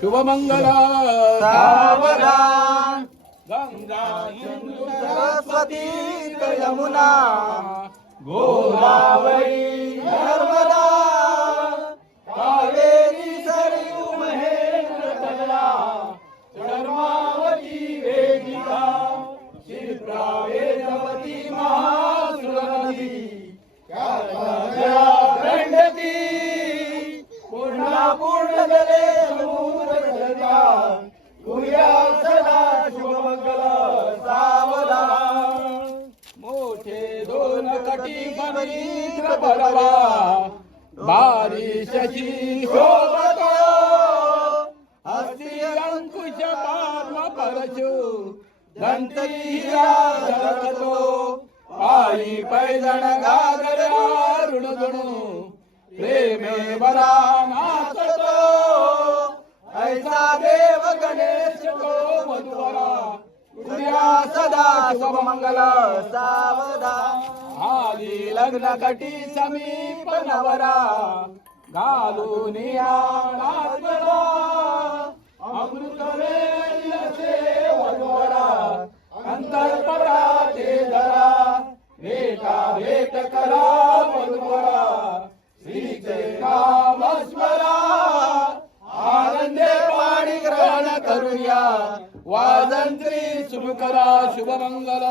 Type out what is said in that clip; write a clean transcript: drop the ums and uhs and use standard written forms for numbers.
शुभमंगल सावधान गंगा सिंधु सरस्वती यमुना गोदावरी नर्मदा कावेरी सरयू महेंद्र कमला धर्मावती वेदिका शिप्रा वेदवती महासुरनदी गंडती पूर्णा पूर्ण जले समुद्र कुया सदा शुभमंगल सावधान मोठे दोन कटी पवित्र बलवा बारिशची शोभतो हस्ती अंकुश पार्म परशु दंती झळकतो पायी पैदण घागर ऋण जणू प्रेमे बरा नाचतो ऐसा देव गणेश तो मधुरा तुझ्या सदा शुभमंगल सावधान आली लग्न कटी समीप नवरा घालून नाचला अमृत वेळसे वधुवरा अंतरपटा ते धरा भेटा भेट करा मधुवरा श्रीचे नाम स्मरा आनंदे पाणी ग्रहण करूया वाजंत्री शुभ करा शुभमंगल